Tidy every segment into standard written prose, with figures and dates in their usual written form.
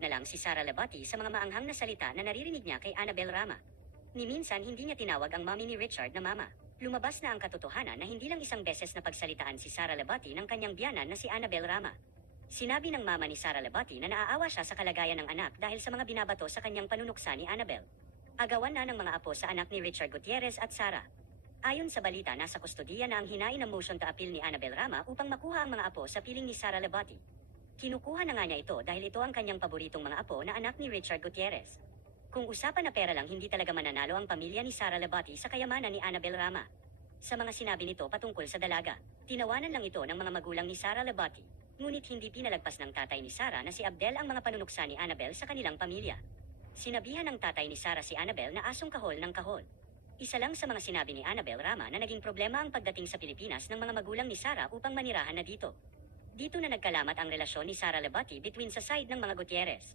na lang si Sara Labati sa mga maanghang na salita na naririnig niya kay Annabel Rama. Ni minsan hindi niya tinawag ang mommy ni Richard na mama. Lumabas na ang katotohanan na hindi lang isang beses na pagsalitaan si Sara Labati ng kanyang biyanan na si Annabel Rama. Sinabi ng mama ni Sara Labati na naaawa siya sa kalagayan ng anak dahil sa mga binabato sa kanyang panunuksa ni Annabel. Agawan na ng mga apo sa anak ni Richard Gutierrez at Sara. Ayon sa balita, nasa kustodiya na ang hinain ng motion to appeal ni Annabel Rama upang makuha ang mga apo sa piling ni Sara Labati. Kinukuha na nga niya ito dahil ito ang kanyang paboritong mga apo na anak ni Richard Gutierrez. Kung usapan na pera lang, hindi talaga mananalo ang pamilya ni Sara Labati sa kayamanan ni Annabel Rama. Sa mga sinabi nito patungkol sa dalaga, tinawanan lang ito ng mga magulang ni Sara Labati. Ngunit hindi pinalagpas ng tatay ni Sara na si Abdel ang mga panunuksa ni Annabel sa kanilang pamilya. Sinabihan ng tatay ni Sara si Annabel na asong kahol ng kahol. Isa lang sa mga sinabi ni Annabel Rama na naging problema ang pagdating sa Pilipinas ng mga magulang ni Sara upang manirahan na dito. Dito na nagkalamat ang relasyon ni Sara Labati between sa side ng mga Gutierrez.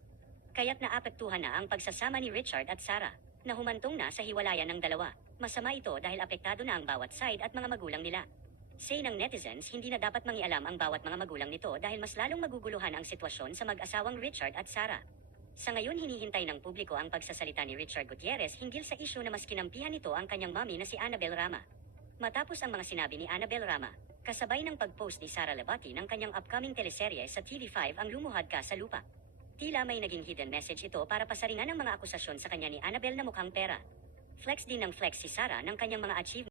Kaya't naapektuhan na ang pagsasama ni Richard at Sara, na humantong na sa hiwalayan ng dalawa. Masama ito dahil apektado na ang bawat side at mga magulang nila. Say ng netizens, hindi na dapat mangialam ang bawat mga magulang nito dahil mas lalong maguguluhan ang sitwasyon sa mag-asawang Richard at Sara. Sa ngayon hinihintay ng publiko ang pagsasalita ni Richard Gutierrez hinggil sa isyu na mas kinampihan nito ang kanyang mami na si Annabel Rama. Matapos ang mga sinabi ni Annabel Rama, kasabay ng pag-post ni Sara Labati ng kanyang upcoming teleserye sa TV5 ang Lumuhad Ka sa Lupa. Tila may naging hidden message ito para pasaringan ang mga akusasyon sa kanya ni Annabel na mukhang pera. Flex din ng flex si Sara ng kanyang mga achievements.